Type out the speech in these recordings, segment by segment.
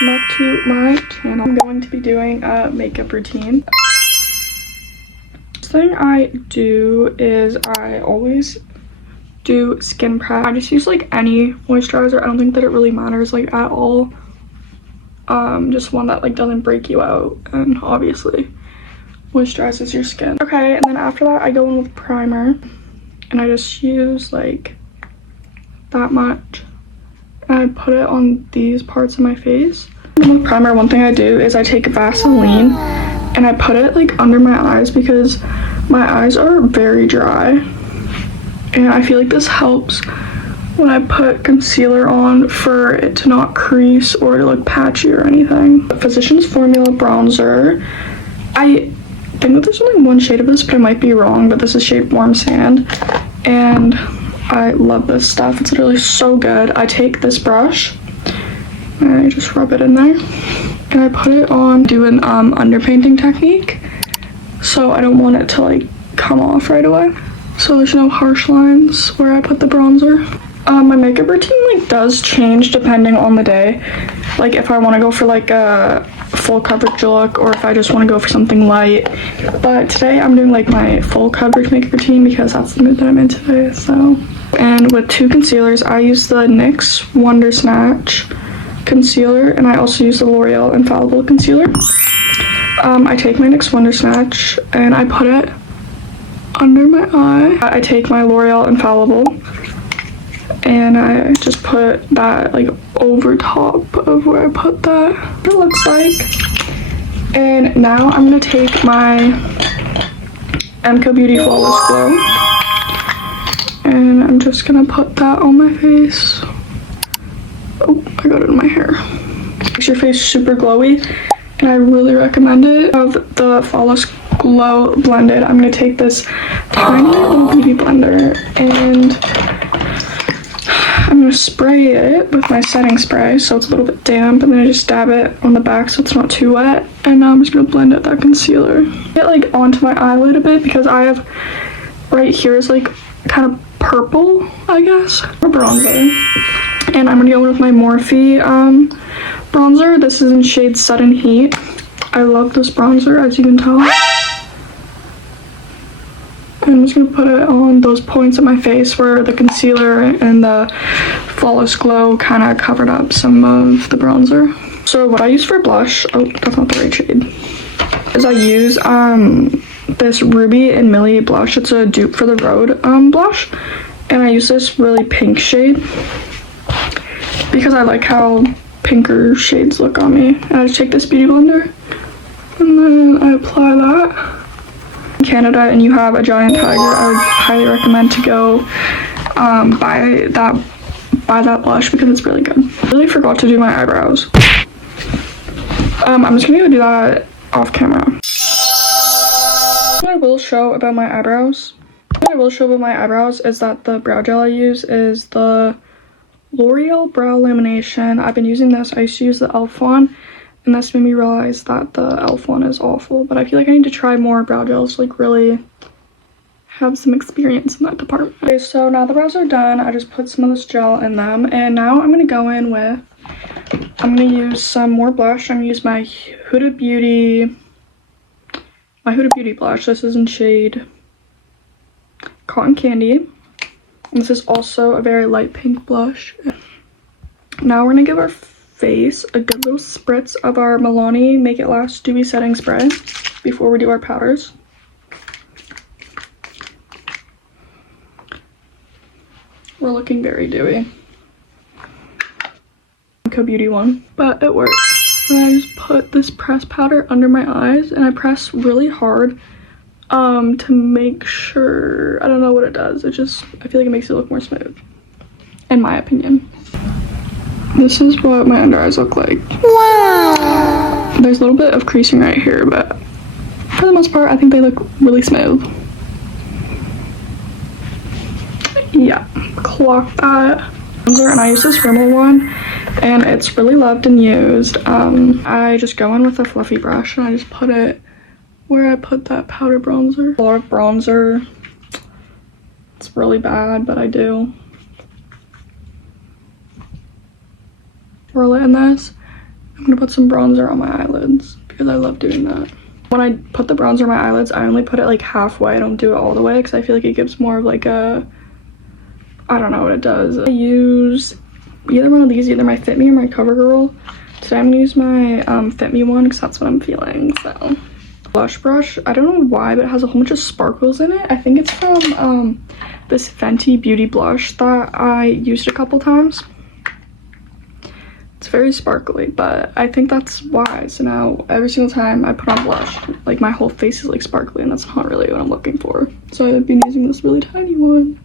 welcome back to my channel. I'm going to be doing a makeup routine. First thing I do is I always do skin prep. I just use like any moisturizer. I don't think that it really matters like at all. Just one that like doesn't break you out and obviously moisturizes your skin. Okay, and then after that I go in with primer and I just use like that much. I put it on these parts of my face. With primer, one thing I do is I take Vaseline and I put it like under my eyes because my eyes are very dry. And I feel like this helps when I put concealer on for it to not crease or to look patchy or anything. Physicians Formula bronzer. I think that there's only one shade of this, but I might be wrong, but this is shade Warm Sand. And I love this stuff. It's literally so good. I take this brush and I just rub it in there and I put it on, do an underpainting technique so I don't want it to like come off right away, so there's no harsh lines where I put the bronzer. My makeup routine like does change depending on the day, like if I want to go for like a full coverage look or if I just want to go for something light, but today I'm doing like my full coverage makeup routine because that's the mood that I'm in today. So, and with two concealers, I use the NYX Wonder Snatch concealer and I also use the L'Oreal Infallible concealer. I take my NYX Wonder Snatch and I put it under my eye. I take my L'Oreal Infallible and I just put that like over top of where I put that. What it looks like. And now I'm gonna take my MCO Beauty Flawless Glow and I'm just gonna put that on my face. Oh, I got it in my hair. Makes your face super glowy and I really recommend it. Of the Flawless Glow blended, I'm gonna take this tiny little beauty blender and I'm gonna spray it with my setting spray so it's a little bit damp, and then I just dab it on the back so it's not too wet, and now I'm just gonna blend out that concealer. Get like onto my eyelid a bit because I have right here is like kind of purple, I guess, or bronzer. And I'm gonna go with my Morphe bronzer. This is in shade Sudden Heat. I love this bronzer, as you can tell. I'm just gonna put it on those points of my face where the concealer and the Flawless Glow kind of covered up some of the bronzer. So what I use for blush, oh, that's not the right shade, is I use this Ruby and Millie blush. It's a dupe for the Road blush, and I use this really pink shade because I like how pinker shades look on me. And I just take this beauty blender and then I apply that. Canada and you have a giant tiger, I would highly recommend to go buy that blush because it's really good. I really forgot to do my eyebrows. I'm just gonna go do that off camera. What I will show about my eyebrows is that the brow gel I use is the L'Oreal Brow Lamination. I've been using this. I used to use the e.l.f. one, and this made me realize that the e.l.f. one is awful, but I feel like I need to try more brow gels to like really have some experience in that department. Okay, so now the brows are done, I just put some of this gel in them, and now I'm gonna go in with, I'm gonna use some more blush. I'm gonna use my Huda Beauty blush. This is in shade Cotton Candy, and this is also a very light pink blush. Now we're gonna give our face a good little spritz of our Milani Make It Last Dewy Setting Spray before we do our powders. We're looking very dewy. MCO Beauty one, but it works. And I just put this press powder under my eyes and I press really hard to make sure, I don't know what it does. It just, I feel like it makes it look more smooth, in my opinion. This is what my under eyes look like. Wow! There's a little bit of creasing right here, but for the most part, I think they look really smooth. Yeah, clock that. And I use this Rimmel one, and it's really loved and used. I just go in with a fluffy brush, and I just put it where I put that powder bronzer. A lot of bronzer. It's really bad, but I do. Roll it in this, I'm gonna put some bronzer on my eyelids because I love doing that. When I put the bronzer on my eyelids, I only put it like halfway. I don't do it all the way because I feel like it gives more of like a, I don't know what it does. I use either one of these, either my Fit Me or my CoverGirl. Today I'm gonna use my Fit Me one because that's what I'm feeling. So blush brush, I don't know why, but it has a whole bunch of sparkles in it. I think it's from this Fenty Beauty blush that I used a couple times. It's very sparkly, but I think that's why. So now every single time I put on blush, like my whole face is like sparkly, and that's not really what I'm looking for. So I've been using this really tiny one.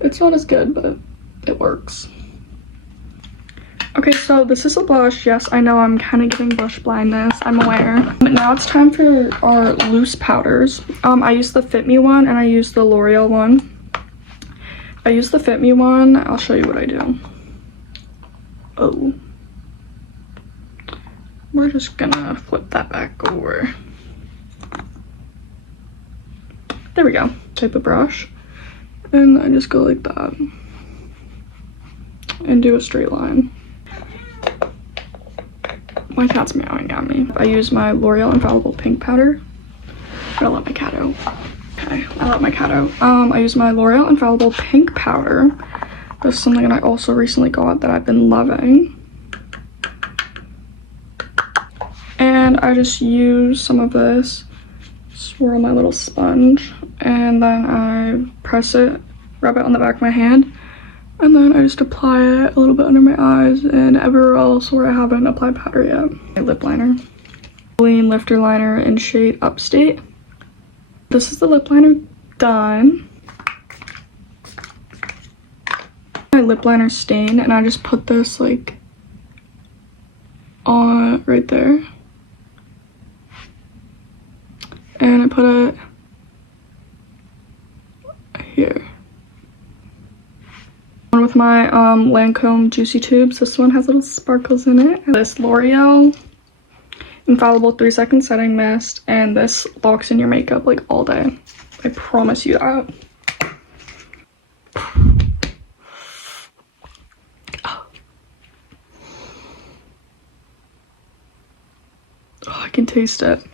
It's not as good, but it works. Okay, so this is a blush. Yes, I know I'm kind of getting blush blindness, I'm aware. But now it's time for our loose powders. I use the Fit Me one and I use the L'Oreal one. I use the Fit Me one. I'll show you what I do. Oh. We're just gonna flip that back over. There we go. Take the brush and I just go like that and do a straight line. My cat's meowing at me. I use my L'Oreal Infallible Pink Powder. I'm gonna let my cat out. Okay, I let my cat out. I use my L'Oreal Infallible Pink Powder. This is something that I also recently got that I've been loving. And I just use some of this, swirl my little sponge, and then I press it, rub it on the back of my hand, and then I just apply it a little bit under my eyes and everywhere else where I haven't applied powder yet. My lip liner. Lean Lifter Liner in shade Upstate. This is the lip liner done. My lip liner stain, and I just put this like on right there. And I put it here. With my Lancome Juicy Tubes, this one has little sparkles in it. This L'Oreal Infallible 3-second setting mist, and this locks in your makeup like all day. I promise you that. Oh, I can taste it.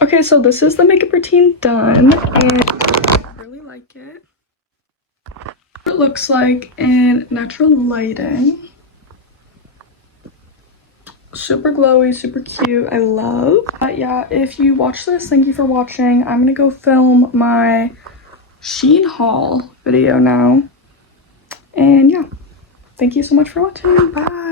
Okay, so this is the makeup routine done, and I really like it. It looks like in natural lighting. Super glowy, super cute, I love. But yeah, if you watch this, thank you for watching. I'm gonna go film my Shein haul video now. And yeah, thank you so much for watching. Bye.